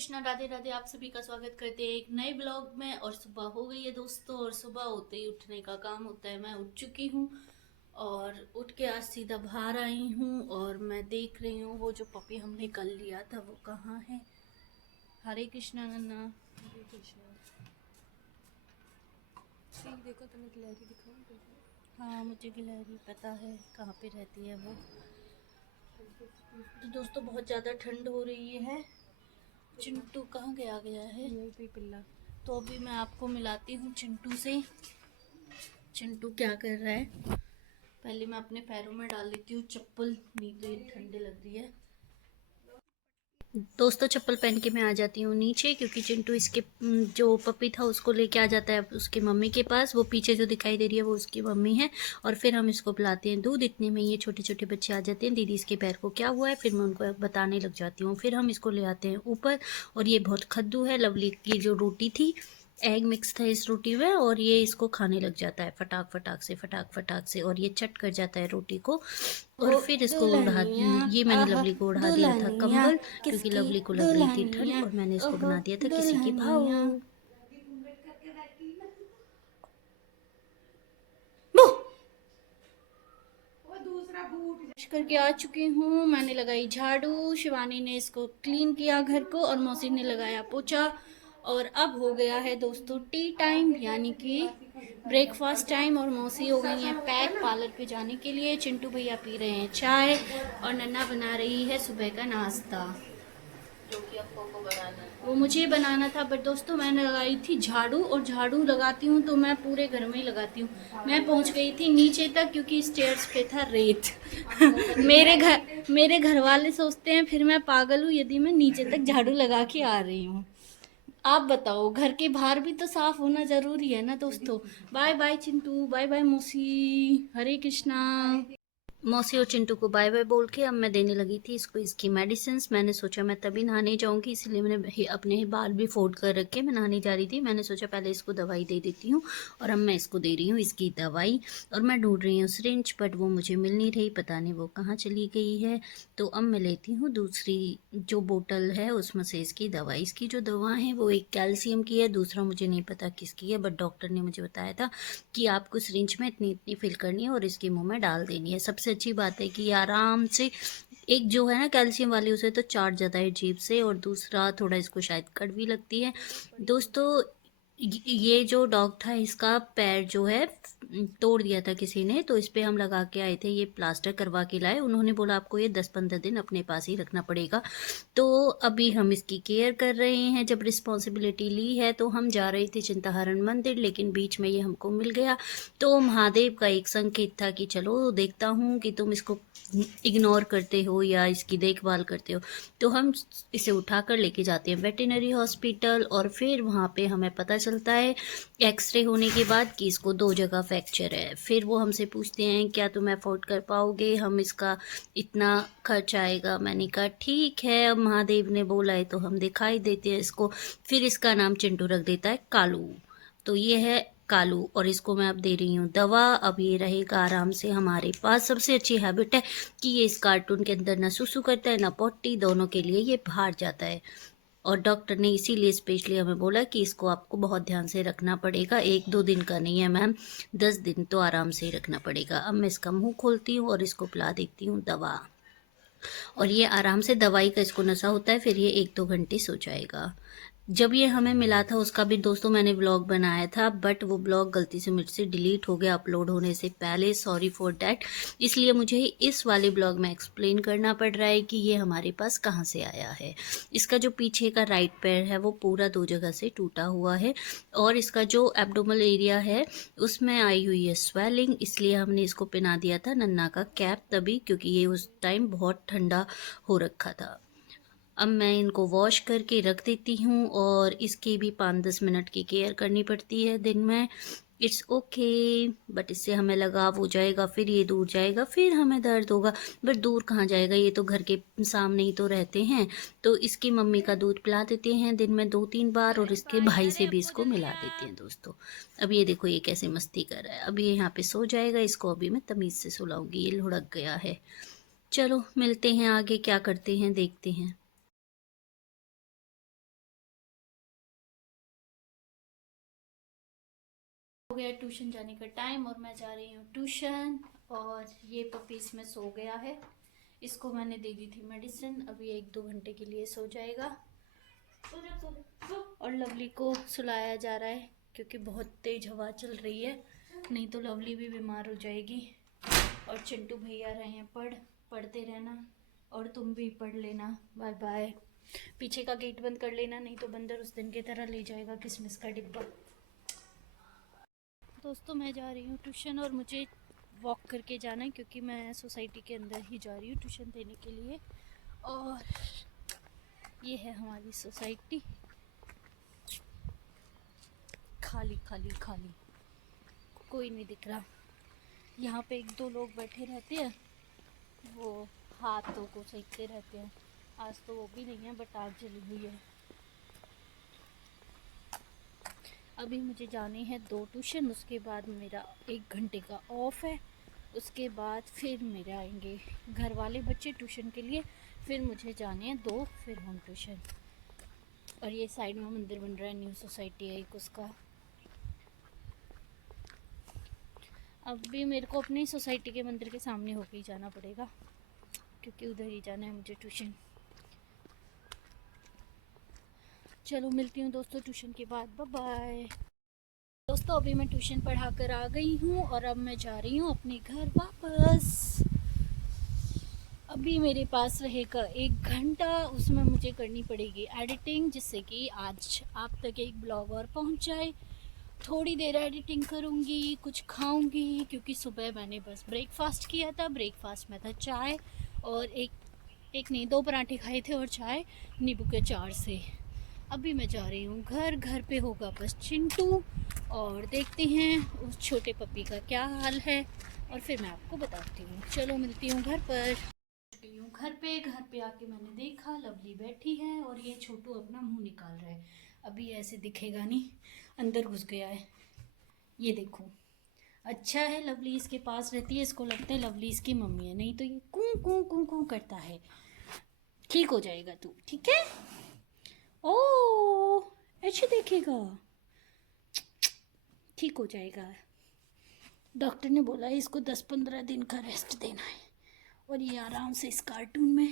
कृष्णा, राधे राधे। आप सभी का स्वागत करते हैं एक नए ब्लॉग में। और सुबह हो गई है दोस्तों, और सुबह होते ही उठने का काम होता है। मैं उठ चुकी हूँ और उठ के आज सीधा बाहर आई हूँ और मैं देख रही हूँ वो जो पपी हमने कल लिया था वो कहाँ है। हरे कृष्णा नन्ना। हरे कृष्णा। ठीक, देखो तुम्हें गिलहरी दिखाऊं? हाँ, मुझे गिलहरी पता है कहाँ पे रहती है वो। तो दोस्तों बहुत ज़्यादा ठंड हो रही है। चिंटू कहाँ गया है। यही पे पिल्ला। तो अभी मैं आपको मिलाती हूँ चिंटू से। चिंटू क्या कर रहा है। पहले मैं अपने पैरों में डाल लेती हूँ चप्पल, नहीं तो ये ठंडे लग रही है। दोस्तों चप्पल पहन के मैं आ जाती हूँ नीचे, क्योंकि चिंटू इसके जो पपी था उसको लेके आ जाता है उसकी मम्मी के पास। वो पीछे जो दिखाई दे रही है वो उसकी मम्मी है। और फिर हम इसको पिलाते हैं दूध। इतने में ये छोटे छोटे बच्चे आ जाते हैं, दीदी इसके पैर को क्या हुआ है। फिर मैं उनको बताने लग जाती हूँ। फिर हम इसको ले आते हैं ऊपर। और ये बहुत खद्दू है। लवली की जो रोटी थी, एग मिक्स था इस रोटी में, और ये इसको खाने लग जाता है फटाक फटाक से। और ये चट कर जाता है रोटी को। और फिर इसको उड़ा, ये मैंने लवली को उड़ा दिया था कंबल, क्योंकि लवली को लग रही थी ठंड, और मैंने इसको बना दिया था किसी की भाऊ। करके आ चुकी हूँ। मैंने लगाई झाड़ू, शिवानी ने इसको क्लीन किया घर को, और मौसी ने लगाया पोछा। और अब हो गया है दोस्तों टी टाइम, यानी कि ब्रेकफास्ट टाइम। और मौसी हो गई है पैक पार्लर पे जाने के लिए। चिंटू भैया पी रहे हैं चाय, और नन्ना बना रही है सुबह का नाश्ता, जो कि अप्पो को बनाना है। वो मुझे बनाना था, बट दोस्तों मैंने लगाई थी झाड़ू। और झाड़ू लगाती हूँ तो मैं पूरे घर में ही लगाती हूँ। मैं पहुँच गई थी नीचे तक, क्योंकि स्टेयर्स पे था रेत। मेरे घर वाले सोचते हैं फिर मैं पागल हूँ यदि मैं नीचे तक झाड़ू लगा के आ रही हूँ। आप बताओ, घर के बाहर भी तो साफ होना जरूरी है ना दोस्तों। Bye bye Chintu, bye bye मौसी, हरे कृष्णा। मौसी और चिंटू को बाय बाय बोल के अब मैं देने लगी थी इसको इसकी मेडिसिन। मैंने सोचा मैं तभी नहाने जाऊंगी, इसलिए मैंने अपने बाल भी फोल्ड कर रखे, मैं नहाने जा रही थी। मैंने सोचा पहले इसको दवाई दे देती हूँ। और अब मैं इसको दे रही हूँ इसकी दवाई। और मैं ढूंढ रही हूँ सिरिंज, बट वो मुझे मिल नहीं रही, पता नहीं वो कहाँ चली गई है। तो अब मैं लेती हूँ दूसरी जो बोतल है उसमें से इसकी दवाई। इसकी जो दवा है वो एक कैल्शियम की है, दूसरा मुझे नहीं पता किसकी है, बट डॉक्टर ने मुझे बताया था कि आपको सिरिंज में इतनी इतनी फिल करनी है और इसके मुंह में डाल देनी है। सबसे अच्छी बात है कि ये आराम से, एक जो है ना कैल्शियम वाली उसे तो चाट जाता है जीभ से, और दूसरा थोड़ा इसको शायद कड़वी लगती है। दोस्तों ये जो डॉग था इसका पैर जो है तोड़ दिया था किसी ने, तो इस पे हम लगा के आए थे, ये प्लास्टर करवा के लाए। उन्होंने बोला आपको ये 10-15 दिन अपने पास ही रखना पड़ेगा। तो अभी हम इसकी केयर कर रहे हैं। जब रिस्पॉन्सिबिलिटी ली है तो हम जा रहे थे चिंताहरण मंदिर, लेकिन बीच में ये हमको मिल गया। तो महादेव का एक संकेत था कि चलो देखता हूँ कि तुम इसको इग्नोर करते हो या इसकी देखभाल करते हो। तो हम इसे उठा कर लेके जाते हैं वेटेनरी हॉस्पिटल, और फिर वहाँ पे हमें पता चलता है एक्सरे होने के बाद कि इसको 2 जगह फ्रैक्चर है। फिर वो हमसे पूछते हैं क्या तुम अफोर्ड कर पाओगे, हम इसका इतना खर्च आएगा। मैंने कहा ठीक है, अब महादेव ने बोला है तो हम दिखाई देते हैं इसको। फिर इसका नाम चिंटू रख देता है कालू। तो ये है कालू, और इसको मैं अब दे रही हूँ दवा। अब ये रहेगा आराम से हमारे पास। सबसे अच्छी हैबिट है कि ये इस कार्टून के अंदर ना सुसु करता है ना पॉटी, दोनों के लिए ये बाहर जाता है। और डॉक्टर ने इसीलिए स्पेशली हमें बोला कि इसको आपको बहुत ध्यान से रखना पड़ेगा, 1-2 दिन का नहीं है मैम, 10 दिन तो आराम से ही रखना पड़ेगा। अब मैं इसका मुंह खोलती हूँ और इसको पिला देती हूँ दवा। और ये आराम से, दवाई का इसको नशा होता है, फिर ये 1-2 घंटे सो जाएगा। जब ये हमें मिला था उसका भी दोस्तों मैंने व्लॉग बनाया था, बट वो व्लॉग गलती से मुझसे डिलीट हो गया अपलोड होने से पहले, सॉरी फॉर डैट। इसलिए मुझे इस वाले व्लॉग में एक्सप्लेन करना पड़ रहा है कि ये हमारे पास कहाँ से आया है। इसका जो पीछे का राइट पैर है वो पूरा 2 जगह से टूटा हुआ है, और इसका जो एब्डोमल एरिया है उसमें आई हुई है स्वेलिंग। इसलिए हमने इसको पहना दिया था नन्ना का कैप तभी, क्योंकि ये उस टाइम बहुत ठंडा हो रखा था। अब मैं इनको वॉश करके रख देती हूँ, और इसकी भी 5-10 मिनट की केयर करनी पड़ती है दिन में। इट्स ओके, बट इससे हमें लगाव हो जाएगा, फिर ये दूर जाएगा, फिर हमें दर्द होगा। बट दूर कहाँ जाएगा, ये तो घर के सामने ही तो रहते हैं। तो इसकी मम्मी का दूध पिला देते हैं दिन में 2-3 बार, और इसके भाई से भी इसको मिला देते हैं दोस्तों। अब ये देखो ये कैसे मस्ती कर रहा है। अब ये यहाँ पे सो जाएगा, इसको अभी मैं तमीज़ से सुलाऊंगी, ये लुढ़क गया है। चलो मिलते हैं आगे, क्या करते हैं देखते हैं। हो गया ट्यूशन जाने का टाइम और मैं जा रही हूँ ट्यूशन। और ये पपी इसमें सो गया है, इसको मैंने दे दी थी मेडिसिन, अभी 1-2 घंटे के लिए सो जाएगा। और लवली को सुलाया जा रहा है क्योंकि बहुत तेज हवा चल रही है, नहीं तो लवली भी बीमार हो जाएगी। और चिंटू भैया रहे हैं पढ़ते रहना, और तुम भी पढ़ लेना। Bye bye. पीछे का गेट बंद कर लेना, नहीं तो बंदर उस दिन की तरह ले जाएगा किसमिस का डिब्बा। दोस्तों मैं जा रही हूँ ट्यूशन और मुझे वॉक करके जाना है क्योंकि मैं सोसाइटी के अंदर ही जा रही हूँ ट्यूशन देने के लिए। और ये है हमारी सोसाइटी, खाली खाली खाली, कोई नहीं दिख रहा। यहाँ पे 1-2 लोग बैठे रहते हैं, वो हाथों को सेकते रहते हैं। आज तो वो भी नहीं है, बट आग जली हुई है। अभी मुझे जाने हैं 2 ट्यूशन, उसके बाद मेरा 1 घंटे का ऑफ है। उसके बाद फिर मेरे आएंगे घर वाले बच्चे ट्यूशन के लिए, फिर मुझे जाने हैं 2 फिर होम ट्यूशन। और ये साइड में मंदिर बन रहा है, न्यू सोसाइटी है एक उसका। अब भी मेरे को अपनी सोसाइटी के मंदिर के सामने होके ही जाना पड़ेगा क्योंकि उधर ही जाना है मुझे ट्यूशन। चलो मिलती हूँ दोस्तों ट्यूशन के बाद, बाय बाय। दोस्तों अभी मैं ट्यूशन पढ़ा कर आ गई हूँ और अब मैं जा रही हूँ अपने घर वापस। अभी मेरे पास रहेगा 1 घंटा, उसमें मुझे करनी पड़ेगी एडिटिंग, जिससे कि आज आप तक एक ब्लॉग और पहुँच जाए। थोड़ी देर एडिटिंग करूँगी, कुछ खाऊँगी क्योंकि सुबह मैंने बस ब्रेकफास्ट किया था। ब्रेकफास्ट में था चाय और एक नहीं 2 पराठे खाए थे और चाय नींबू के अचार से। अभी मैं जा रही हूँ घर पे होगा बस चिंटू, और देखते हैं उस छोटे पपी का क्या हाल है और फिर मैं आपको बताती हूँ। चलो मिलती हूँ घर पर। घर पे आके मैंने देखा लवली बैठी है और ये छोटू अपना मुंह निकाल रहा है। अभी ऐसे दिखेगा नहीं, अंदर घुस गया है, ये देखो। अच्छा है लवली इसके पास रहती है, इसको लगता है लवली इसकी मम्मी है, नहीं तो ये कूं कूं कूं कूं करता है। ठीक हो जाएगा तू, ठीक है। ओ ऐसे देखेगा, ठीक हो जाएगा। डॉक्टर ने बोला है इसको 10-15 दिन का रेस्ट देना है। और ये आराम से इस कार्टून में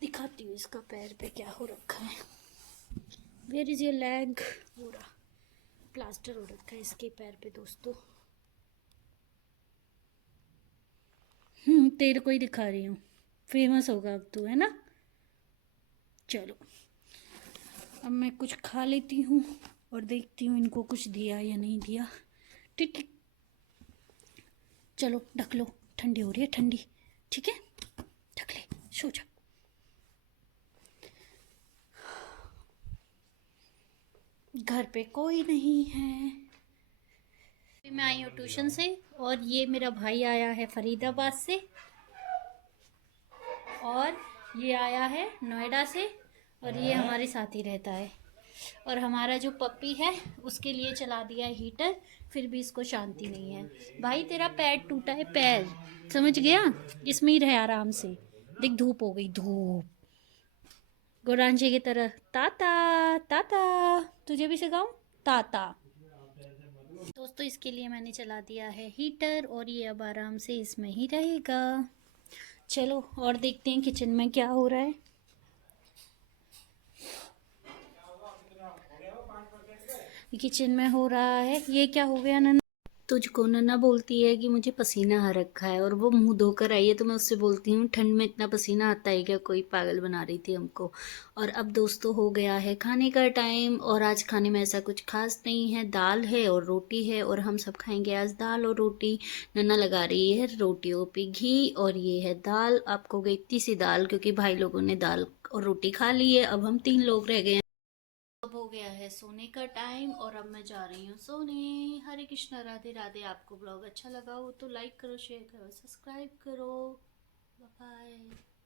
दिखाती हूँ इसका पैर पे क्या हो रखा है। वेयर इज़ योर लेग, पूरा प्लास्टर हो रखा है इसके पैर पे दोस्तों। तेरे को ही दिखा रही हूँ, फेमस होगा अब तू, है ना। चलो अब मैं कुछ खा लेती हूँ और देखती हूँ इनको कुछ दिया या नहीं दिया। ठीक, चलो ढक लो, ठंडी हो रही है ठंडी, ठीक है ढक ले, सो जा। घर पे कोई नहीं है। मैं आई हूँ ट्यूशन से और ये मेरा भाई आया है फरीदाबाद से और ये आया है नोएडा से, और ये हमारे साथ ही रहता है। और हमारा जो पप्पी है उसके लिए चला दिया है हीटर, फिर भी इसको शांति नहीं है। भाई तेरा पैर टूटा है, पैर समझ गया, इसमें ही रहे आराम से। देख धूप हो गई, धूप गोरांझे की तरह। ताता ताता, तुझे भी सिखाऊं ताता। दोस्तों इसके लिए मैंने चला दिया है हीटर और ये अब आराम से इसमें ही रहेगा। चलो और देखते हैं किचन में क्या हो रहा है। किचन में हो रहा है, ये क्या हो गया नन्ना? तुझको नन्ना बोलती है कि मुझे पसीना आ रखा है और वो मुंह धोकर आई है, तो मैं उससे बोलती हूँ ठंड में इतना पसीना आता है क्या, कोई पागल बना रही थी हमको। और अब दोस्तों हो गया है खाने का टाइम और आज खाने में ऐसा कुछ खास नहीं है, दाल है और रोटी है और हम सब खाएंगे आज दाल और रोटी। नन्ना लगा रही है रोटियों पे घी और ये है दाल। आपको गई इतनी सी दाल क्योंकि भाई लोगों ने दाल और रोटी खा ली है, अब हम 3 लोग रह गए हैं। अब हो गया है सोने का टाइम और अब मैं जा रही हूँ सोने। हरे कृष्णा, राधे राधे। आपको ब्लॉग अच्छा लगा हो तो लाइक करो, शेयर करो, सब्सक्राइब करो। Bye bye.